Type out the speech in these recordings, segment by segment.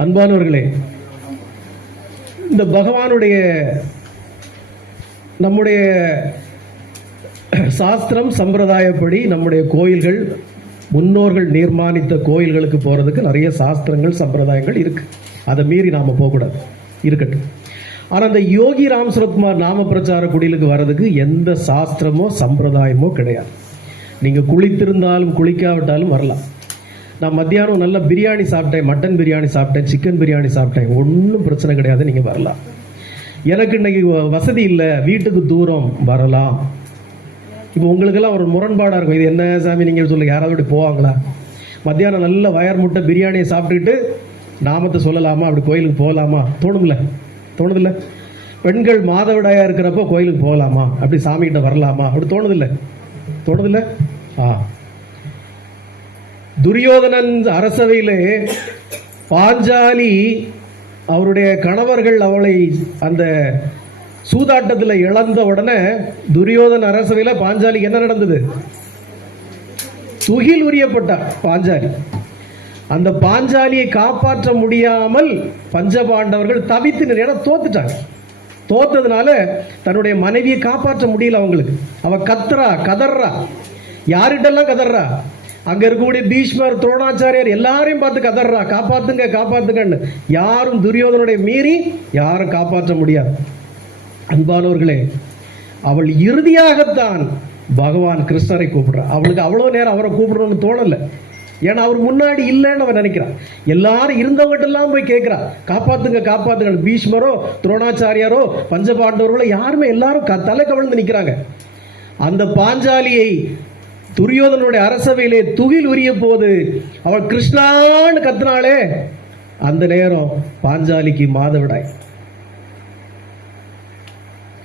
அன்பானவர்களே இந்த பகவானுடைய நம்முடைய சாஸ்திரம் சம்பிரதாயப்படி நம்முடைய கோயில்கள் முன்னோர்கள் நிர்மாணித்த கோயில்களுக்கு போகிறதுக்கு நிறைய சாஸ்திரங்கள் சம்பிரதாயங்கள் இருக்கு. அதை மீறி நாம் போகக்கூடாது. இருக்கட்டும். ஆனால் அந்த யோகி ராம் சுரத்குமார் நாம பிரச்சார குடிலுக்கு வர்றதுக்கு எந்த சாஸ்திரமோ சம்பிரதாயமோ கிடையாது. நீங்கள் குளித்திருந்தாலும் குளிக்காவிட்டாலும் வரலாம். நான் மத்தியானம் நல்ல பிரியாணி சாப்பிட்டேன் மட்டன் பிரியாணி சாப்பிட்டேன் சிக்கன் பிரியாணி சாப்பிட்டேன். ஒன்றும் பிரச்சனை கிடையாது நீங்கள் வரலாம். எனக்கு இன்னைக்கு வசதி இல்லை வீட்டுக்கு தூரம் வரலாம். இப்போ உங்களுக்கெல்லாம் ஒரு முரண்பாடாக இருக்கும். இது என்ன சாமி நீங்கள் சொல்லுங்க. யாராவது இப்படி போவாங்களா? மத்தியானம் நல்ல வயர் முட்டை பிரியாணியை சாப்பிட்டுட்டு நாமத்தை சொல்லலாமா? அப்படி கோயிலுக்கு போகலாமா? தோணும்ல? தோணுதில்ல? பெண்கள் மாதவிடாயா இருக்கிறப்போ கோயிலுக்கு போகலாமா? அப்படி சாமிகிட்ட வரலாமா? அப்படி தோணுதில்லை? தோணுதில்லை? ஆ. துரியோதனன் அரசவையிலே பாஞ்சாலி அவருடைய கணவர்கள் அவளை அந்த சூதாட்டத்தில் இழந்த உடனே துரியோதன அரசவையில் பாஞ்சாலிக்கு என்ன நடந்தது? துகில் உரியப்பட்டார் பாஞ்சாலி. அந்த பாஞ்சாலியை காப்பாற்ற முடியாமல் பஞ்சபாண்டவர்கள் தவித்து நின்று ஏன்னா தோத்துட்டாங்க. தோத்ததுனால தன்னுடைய மனைவியை காப்பாற்ற முடியல அவங்களுக்கு. அவ கத்துறா கதறா யார்கிட்டெல்லாம் கதறா அங்க இருக்கக்கூடிய பீஷ்மர் துரோணாச்சாரியர் எல்லாரையும் பார்த்து கதறா காப்பாத்துங்க காப்பாத்துங்கன்னு. யாரும் துரியோதனுடைய மீறி யாரும் காப்பாற்ற முடியாது. அன்பானவர்களே அவள் இறுதியாகத்தான் பகவான் கிருஷ்ணரை கூப்பிடுறா. அவளுக்கு அவ்வளோ நேரம் அவரை கூப்பிடணும்னு தோணல. ஏன்னா அவர் முன்னாடி இல்லைன்னு அவன் நினைக்கிறான் எல்லாரும் இருந்தவங்ககிட்டலாம் போய் கேட்கிறா காப்பாத்துங்க காப்பாத்துங்க பீஷ்மரோ துரோணாச்சாரியாரோ பஞ்சபாண்டவர்களோ யாருமே எல்லாரும் க- தலை கவிழ்ந்து நிற்கிறாங்க அந்த பாஞ்சாலியை துரியோதனுடைய அரசவையிலே துகில் உரிய போது அவள் கிருஷ்ணான்னு கத்தினாளே அந்த நேரம் பாஞ்சாலிக்கு மாதவிடாய்.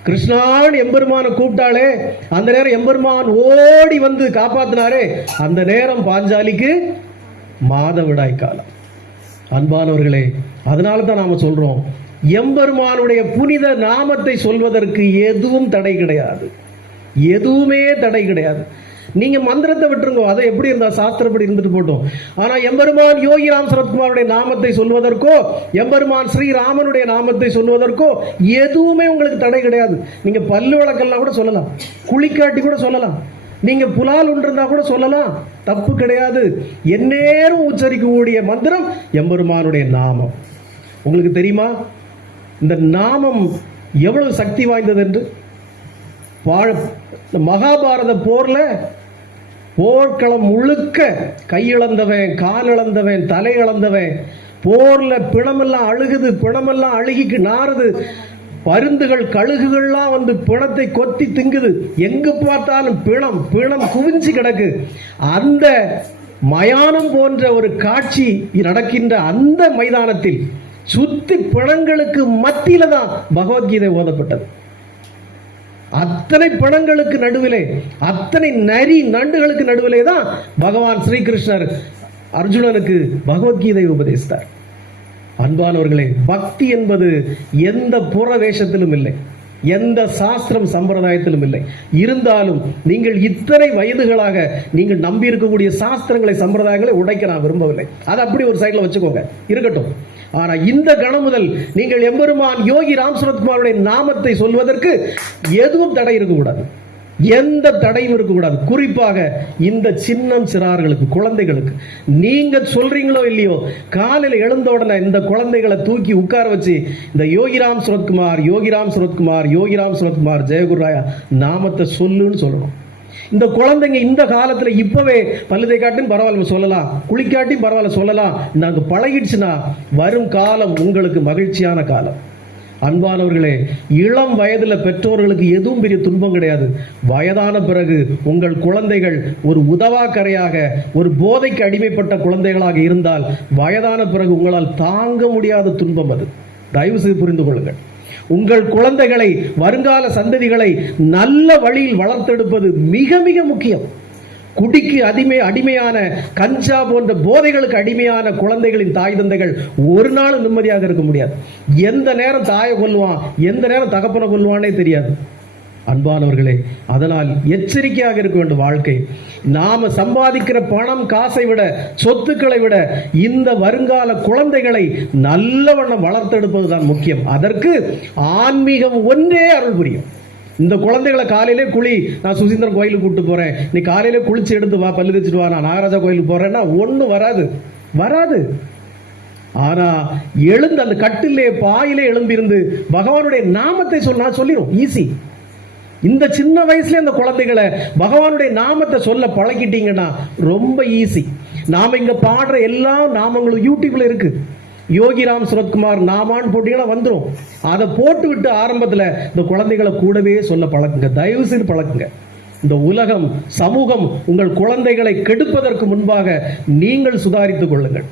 கிருஷ்ணான் எம்பெருமான கூப்பிட்டாளே அந்த நேரம் எம்பெருமான் ஓடி வந்து காப்பாத்தினாரே அந்த நேரம் பாஞ்சாலிக்கு மாதவிடாய் காலம். அன்பானவர்களே அதனால தான் நாம சொல்றோம் எம்பெருமானுடைய புனித நாமத்தை சொல்வதற்கு எதுவும் தடை கிடையாது. எதுவுமே தடை கிடையாது. நீங்க மந்திரத்தை விட்டுருங்க. அதை எப்படி இருந்தா சாஸ்திரப்படி இருந்துட்டு போட்டோம். ஆனா எம்பெருமான் யோகிராம் சரத்குமாருடைய நாமத்தை சொல்வதற்கோ எம்பெருமான் ஸ்ரீராமனுடைய நாமத்தை சொல்வதற்கோ எதுவுமே உங்களுக்கு தடை கிடையாது. நீங்க பல்லு வழக்கெல்லாம் கூட சொல்லலாம். குளிக்காட்டி கூட சொல்லலாம். நீங்க புலால் ஒன்றிருந்தா கூட சொல்லலாம். தப்பு கிடையாது. எந்நேரம் உச்சரிக்கக்கூடிய மந்திரம் எம்பெருமானுடைய நாமம். உங்களுக்கு தெரியுமா? இந்த நாமம் எவ்வளவு சக்தி வாய்ந்தது என்று? வாழ மகாபாரத போர்ல போர்க்களம் முழுக்க கையிழந்தவன் கால் இழந்தவன் தலை இழந்தவன் போர்ல பிணமெல்லாம் அழுகுது பிணமெல்லாம் அழுகிக்கு நாறுது. பருந்துகள் கழுகுகள்லாம் வந்து பிணத்தை கொத்தி திங்குது. எங்கு பார்த்தாலும் பிணம் பிணம் குவிஞ்சு கிடக்கு. அந்த மயானம் போன்ற ஒரு காட்சி நடக்கின்ற அந்த மைதானத்தில் சுத்தி பிணங்களுக்கு மத்தியில தான் பகவத்கீதை ஓதப்பட்டது. அத்தனை பணங்களுக்கு நடுவிலே அத்தனை நரி நண்டுகளுக்கு நடுவிலே தான் பகவான் ஸ்ரீகிருஷ்ணர் அர்ஜுனனுக்கு பகவத்கீதை உபதேசித்தார். அன்பானவர்களே பக்தி என்பது எந்த புற வேஷத்திலும் இல்லை. எந்த சாஸ்திரம் சம்பிரதாயத்திலும் இல்லை. இருந்தாலும் நீங்கள் இத்தனை வயதுகளாக நீங்கள் நம்பி இருக்கக்கூடிய சாஸ்திரங்களை சம்பிரதாயங்களை உடைக்க நான் விரும்பவில்லை. அதை அப்படி ஒரு சைடில் வச்சுக்கோங்க. இருக்கட்டும். ஆனால் இந்த கணம் முதல் நீங்கள் எம்பெருமான் யோகி ராம் சுரத்குமாருடைய நாமத்தை சொல்வதற்கு எதுவும் தடை இருக்கக்கூடாது. எந்த தடையும் இருக்கக்கூடாது. குறிப்பாக இந்த சின்னம் சிறார்களுக்கு குழந்தைகளுக்கு. நீங்க சொல்றீங்களோ இல்லையோ காலையில் எழுந்த உடனே இந்த குழந்தைகளை தூக்கி உட்கார வச்சு இந்த யோகிராம் சுரத்குமார் யோகிராம் சுரத்குமார் யோகிராம் சுரத்குமார் ஜெயகுருராயா நாமத்தை சொல்லுன்னு சொல்லணும். இந்த குழந்தைங்க இந்த காலத்துல இப்பவே பல்லுதை காட்டும் பரவாயில்ல சொல்லலாம். குளிக்காட்டியும் பரவாயில்ல சொல்லலாம். நாங்கள் பழகிடுச்சுன்னா வரும் காலம் உங்களுக்கு மகிழ்ச்சியான காலம். அன்பானவர்களே இளம் வயதில் பெற்றோர்களுக்கு எதுவும் பெரிய துன்பம் கிடையாது. வயதான பிறகு உங்கள் குழந்தைகள் ஒரு உதவாக்கரையாக ஒரு போதைக்கு அடிமைப்பட்ட குழந்தைகளாக இருந்தால் வயதான பிறகு உங்களால் தாங்க முடியாத துன்பம் அது. தயவு செய்து புரிந்து கொள்ளுங்கள். உங்கள் குழந்தைகளை வருங்கால சந்ததிகளை நல்ல வழியில் வளர்த்தெடுப்பது மிக மிக முக்கியம். குடிக்கு அடிமை அடிமையான கஞ்சா போன்ற போதைகளுக்கு அடிமையான குழந்தைகளின் தாய் தந்தைகள் ஒரு நாள் நிம்மதியாக இருக்க முடியாது. எந்த நேரம் தாயை கொல்லுவான் எந்த நேரம் தகப்பனை கொல்லுவானே தெரியாது. அன்பானவர்களே அதனால் எச்சரிக்கையாக இருக்க வேண்டும் வாழ்க்கை. நாம சம்பாதிக்கிற பணம் காசை விட சொத்துக்களை விட இந்த வருங்கால குழந்தைகளை நல்லவண்ணம் வளர்த்தெடுப்பது தான் முக்கியம். அதற்கு ஆன்மீகம் ஒன்றே அருள் புரியும். இந்த குழந்தைகளை காலையிலே குழி நான் சுசீந்திரன் கோயிலுக்கு கூப்பிட்டு போறேன். நீ காலையிலே குளிச்சு எடுத்து வா பல்லு தேய்ச்சிட்டு வா. நான் நாகராஜா கோயிலுக்கு போறேன்னா ஒன்றும் வராது. வராது. ஆனா எழுந்து அந்த கட்டிலே பாயிலே எழும்பிருந்து பகவானுடைய நாமத்தை சொன்னா சொல்லிடும் ஈஸி இந்த சின்ன வயசுல அந்த குழந்தைகளை பகவானுடைய நாமத்தை சொல்ல பழகிட்டீங்கன்னா ரொம்ப ஈஸி நாம இங்க பாடுற எல்லா நாமங்களும் யூடியூப்ல இருக்கு. யோகிராம் சுரத்குமார் நாமான்னு போட்டீங்கன்னா வந்துடும் அதை போட்டு விட்டு ஆரம்பத்தில் இந்த குழந்தைகளை கூடவே சொல்ல பழக்குங்க. தயவு செய்து பழக்குங்க. இந்த உலகம் சமூகம் உங்கள் குழந்தைகளை கெடுப்பதற்கு முன்பாக நீங்கள் சுதாரித்துக் கொள்ளுங்கள்.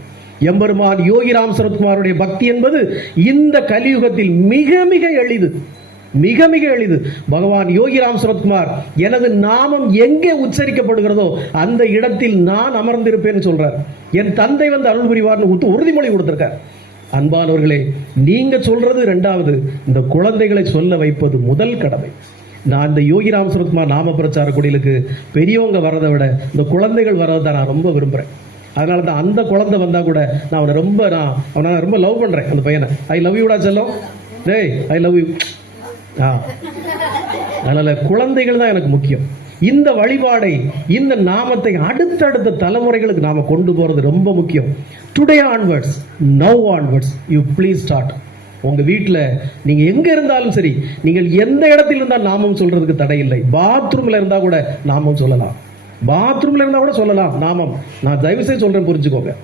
எம்பெருமான் யோகிராம் சரத்குமாருடைய பக்தி என்பது இந்த கலியுகத்தில் மிக மிக எளிது. மிக மிக எளிது. பகவான் யோகிராம் சரத்குமார் எனது நாமம் எங்கே உச்சரிக்கப்படுகிறதோ அந்த இடத்தில் நான் அமர்ந்திருப்பேன்னு சொல்றார். என் தந்தை வந்து அருள் புரிவார்னு உறுதிமொழி கொடுத்திருக்கார். அன்பானவர்களே நீங்க சொல்றது ரெண்டாவது. இந்த குழந்தைகளை சொல்ல வைப்பது முதல் கடமை. நான் இந்த யோகி சரத்குமார் நாம பிரச்சார குடிலுக்கு பெரியவங்க வர்றதை விட இந்த குழந்தைகள் வரதை தான் நான் ரொம்ப விரும்புகிறேன் அதனால தான் அந்த குழந்தை வந்தால் கூட நான் அவனை ரொம்ப நான் அவனை ரொம்ப லவ் பண்ணுறேன் அந்த பையனை. ஐ லவ் யூடா செல்லம். டேய் ஐ லவ் யூ அதனால குழந்தைகள் தான் எனக்கு முக்கியம். இந்த வழிபாடை இந்த நாமத்தை அடுத்தடுத்த தலைமுறைகளுக்கு நாம கொண்டு போறது ரொம்ப முக்கியம். Today onwards now onwards you please start உங்க வீட்டில் நீங்க எங்க இருந்தாலும் சரி நீங்கள் எந்த இடத்தில் இருந்தால் நாமம் சொல்றதுக்கு தடை இல்லை. பாத்ரூம்ல இருந்தா கூட நாமம் சொல்லலாம். பாத்ரூம்ல இருந்தா கூட சொல்லலாம் நாமம். நான் தயவு செய்து சொல்றேன் புரிஞ்சுக்கோங்க.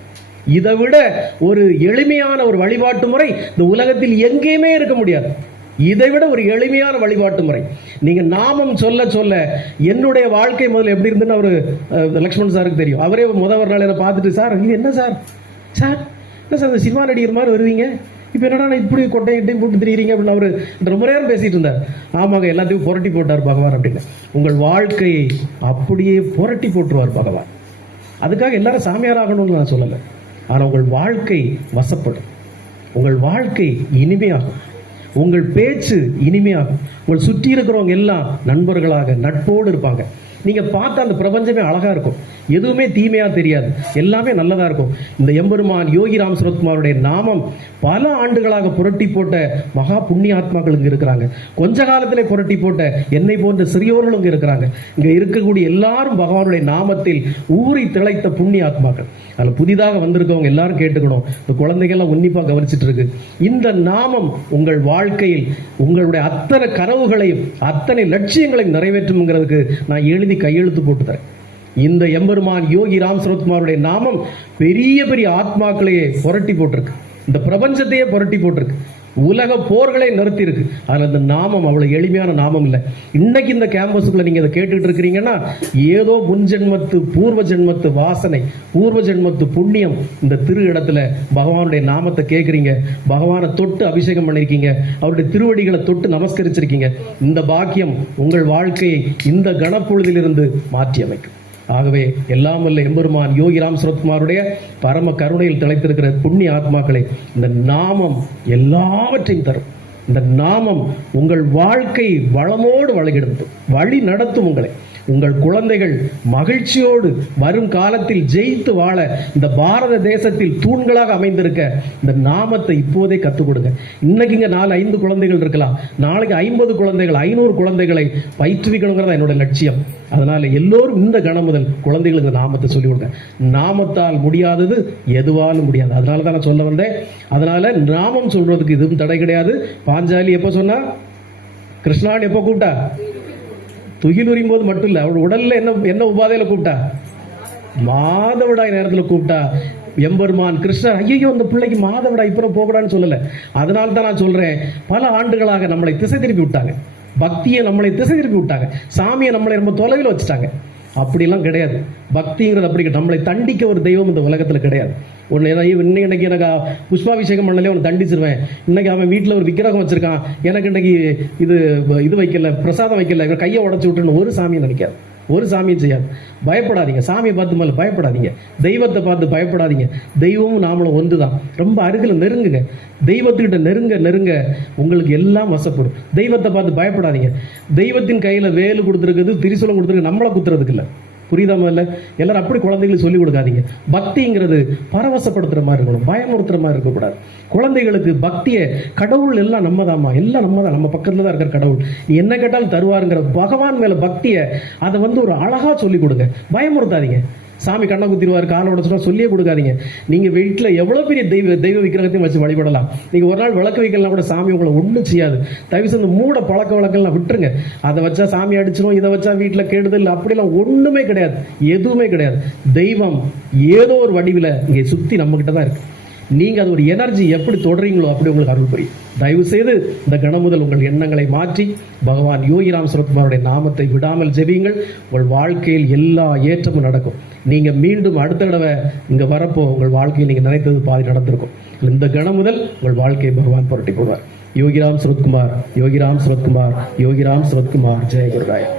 இதை விட ஒரு எளிமையான ஒரு வழிபாட்டு முறை இந்த உலகத்தில் எங்கேயுமே இருக்க முடியாது. இதை விட ஒரு எளிமையான வழிபாட்டு முறை. நீங்க நாமம் சொல்ல சொல்ல என்னுடைய வாழ்க்கை முதல்ல எப்படி இருந்துன்னு அவரு லக்ஷ்மண் சாருக்கு தெரியும். அவரே முத ஒரு நாள் என்னை பார்த்துட்டு சார் இது என்ன சார்? சார் என்ன சார் இந்த சினிமா நடிகர் மாதிரி வருவீங்க? இப்போ என்னடா நான் இப்படி கொட்டையிட்டையும் போட்டு திரியிறீங்க? அப்படின்னு அவர் ரொம்ப நேரம் பேசிட்டு இருந்தார். ஆமாங்க எல்லாத்தையும் புரட்டி போட்டார் பகவான் அப்படின்னு. உங்கள் வாழ்க்கையை அப்படியே புரட்டி போட்டுருவார் பகவான். அதுக்காக எல்லாரும் சாமியார் ஆகணும்னு நான் சொல்லலை. ஆனால் உங்கள் வாழ்க்கை வசப்படும். உங்கள் வாழ்க்கை இனிமையாகும். உங்கள் பேச்சு இனிமையாகும். உங்கள் சுற்றி இருக்கிறவங்க எல்லாம் நண்பர்களாக நட்போடு இருப்பாங்க. நீங்க பார்த்தா அந்த பிரபஞ்சமே அழகா இருக்கும். எதுவுமே தீமையா தெரியாது. எல்லாமே நல்லதா இருக்கும். இந்த எம்பெருமான் யோகிராம் சுரத்குமாருடைய நாமம் பல ஆண்டுகளாக புரட்டி போட்ட மகா புண்ணிய ஆத்மாக்கள் இங்கே இருக்கிறாங்க. கொஞ்ச காலத்திலே புரட்டி போட்ட என்னை போன்ற சிறியோர்களும் இங்கே இருக்கிறாங்க. இங்கே இருக்கக்கூடிய எல்லாரும் பகவானுடைய நாமத்தில் ஊறி திளைத்த புண்ணிய ஆத்மாக்கள் அதில் புதிதாக வந்திருக்கவங்க எல்லாரும் கேட்டுக்கணும். இந்த குழந்தைகள்லாம் உன்னிப்பாக கவனிச்சிட்டு இருக்கு இந்த நாமம் உங்கள் வாழ்க்கையில் உங்களுடைய அத்தனை கனவுகளையும் அத்தனை லட்சியங்களையும் நிறைவேற்றும்ங்கிறதுக்கு நான் எழுதி கையெழுத்து போட்டு தரேன். இந்த எம்பெருமான் யோகி ராம் சரத்குமாருடைய நாமம் பெரிய பெரிய ஆத்மாக்களையே புரட்டி போட்டிருக்கு. இந்த பிரபஞ்சத்தையே புரட்டி போட்டிருக்கு. உலக போர்களை நிறுத்தி இருக்கு அதில் அந்த நாமம் அவ்வளவு எளிமையான நாமம் இல்லை. இன்னைக்கு இந்த கேம்பஸுக்குள்ள நீங்க அதை கேட்டுட்டு இருக்கிறீங்கன்னா ஏதோ முன் ஜென்மத்து பூர்வ ஜென்மத்து வாசனை பூர்வ ஜென்மத்து புண்ணியம் இந்த திரு இடத்துல பகவானுடைய நாமத்தை கேட்குறீங்க. பகவானை தொட்டு அபிஷேகம் பண்ணிருக்கீங்க அவருடைய திருவடிகளை தொட்டு நமஸ்கரிச்சிருக்கீங்க. இந்த பாக்கியம் உங்கள் வாழ்க்கையை இந்த கணப்பொழுதிலிருந்து மாற்றி அமைக்கும் ஆகவே எல்லாம் வல்ல எம்பெருமான் யோகிராம் சுரத்குமாருடைய பரம கருணையில் திளைத்திருக்கிற புண்ணிய ஆத்மாக்களை இந்த நாமம் எல்லாவற்றையும் தரும். இந்த நாமம் உங்கள் வாழ்க்கை வளமோடு வழங்கிடும் வழி நடத்தும் உங்களை. உங்கள் குழந்தைகள் மகிழ்ச்சியோடு வரும் காலத்தில் ஜெயித்து வாழ இந்த பாரத தேசத்தில் தூண்களாக அமைந்திருக்க இந்த நாமத்தை இப்போதே கற்றுக் கொடுங்க. இன்னைக்கு இங்க நாலு ஐந்து குழந்தைகள் இருக்கலாம். நாளைக்கு ஐம்பது குழந்தைகள் ஐநூறு குழந்தைகளை பயிற்றுவிக்கணுங்கிறதா என்னோட லட்சியம். அதனால எல்லோரும் இந்த கணம் முதல் குழந்தைகளுக்கு நாமத்தை சொல்லி கொடுங்க. நாமத்தால் முடியாதது எதுவாலும் முடியாது. அதனால தான் நான் சொல்ல வந்தேன். அதனால நாமம் சொல்றதுக்கு இதுவும் தடை கிடையாது. பாஞ்சாலி எப்போ சொன்னா? கிருஷ்ணான் எப்போ கூப்பிட்டா? துகிலுரியும் போது மட்டும் இல்லை அவள் உடல்ல என்ன என்ன உபாதையில கூப்பிட்டா? மாதவிடாய் நேரத்தில் கூப்பிட்டா எம்பெருமான் கிருஷ்ணர் ஐயோ அந்த பிள்ளைக்கு மாதவிடாய் இப்போ போகடான்னு சொல்லலை. அதனால தான் நான் சொல்றேன் பல ஆண்டுகளாக நம்மளை திசை திருப்பி விட்டாங்க. பக்தியை நம்மளை திசை திருப்பி விட்டாங்க. சாமியை நம்மளை ரொம்ப தொலைவில் வச்சுட்டாங்க. அப்படிலாம் கிடையாது. பக்திங்கிறது அப்படி நம்மளை தண்டிக்க ஒரு தெய்வம் இந்த உலகத்தில் கிடையாது. ஒன்று இன்னைக்கு இன்னைக்கு எனக்கு புஷ்பாபிஷேகம் பண்ணலே அவனை தண்டிச்சிருவேன். இன்னைக்கு அவன் வீட்டில் ஒரு விக்கிரகம் வச்சிருக்கான். எனக்கு இன்னைக்கு இது இது வைக்கல பிரசாதம் வைக்கல கையை உடச்சி விட்டுன்னு ஒரு சாமியை நினைக்காது. ஒரு சாமியும் செய்யாது. பயப்படாதீங்க. சாமியை பார்த்து மேலே பயப்படாதீங்க. தெய்வத்தை பார்த்து பயப்படாதீங்க. தெய்வமும் நாமளும் ஒன்று தான் ரொம்ப அருகில் நெருங்குங்க. தெய்வத்துக்கிட்ட நெருங்க நெருங்க உங்களுக்கு எல்லாம் வசப்படும். தெய்வத்தை பார்த்து பயப்படாதீங்க. தெய்வத்தின் கையில் வேலு கொடுத்துருக்குது திரிசூலம் கொடுத்துருக்கு நம்மளை குத்துறதுக்கு இல்லை. புரியுதா முதல்ல எல்லாரும் அப்படி குழந்தைகளுக்கு சொல்லிக் கொடுக்காதீங்க. பக்திங்கிறது பரவசப்படுத்துகிற மாதிரி இருக்கணும். பயமுறுத்துற மாதிரி இருக்கக்கூடாது. குழந்தைகளுக்கு பக்தியை கடவுள் எல்லாம் நம்ம எல்லாம் நம்ம தான் நம்ம பக்கத்தில் தான் இருக்கிற கடவுள். என்ன கேட்டாலும் தருவாருங்கிற பகவான் மேலே பக்தியை அதை வந்து ஒரு அழகாக சொல்லிக் கொடுங்க. பயமுறுத்தாதீங்க. சாமி கண்ணை குத்திடுவார் காலை உடச்சுனா சொல்லியே கொடுக்காதீங்க. நீங்கள் வீட்டில் எவ்வளோ பெரிய தெய்வ தெய்வ விக்கிரகத்தையும் வச்சு வழிபடலாம். நீங்கள் ஒரு நாள் விளக்கு வைக்கலாம் கூட சாமி உங்களை ஒன்றும் செய்யாது. தயவு செஞ்சு மூட பழக்க வழக்கம்லாம் விட்டுருங்க. அதை வச்சா சாமி அடிச்சிடும் இதை வச்சா வீட்டில் கெடுதல் அப்படிலாம் ஒன்றுமே கிடையாது. எதுவுமே கிடையாது. தெய்வம் ஏதோ ஒரு வடிவில் இங்கே சுற்றி நம்மக்கிட்ட தான் இருக்குது நீங்கள் அது ஒரு எனர்ஜி எப்படி தொடறீங்களோ அப்படி உங்களுக்கு அருள் புரியும். தயவு செய்து இந்த கணமுதல் உங்கள் எண்ணங்களை மாற்றி பகவான் யோகிராம் சுரத்குமாருடைய நாமத்தை விடாமல் ஜெபியுங்கள். உங்கள் வாழ்க்கையில் எல்லா ஏற்றமும் நடக்கும். நீங்கள் மீண்டும் அடுத்த தடவை இங்கே வரப்போ உங்கள் வாழ்க்கையை நீங்கள் நினைத்தது பாதி நடந்திருக்கும். இந்த கணமுதல் உங்கள் வாழ்க்கையை பகவான் புரட்டி போடுவார். யோகிராம் சுரத்குமார் யோகிராம் சுரத்குமார் யோகிராம் சுரத்குமார். ஜெய குருராயா.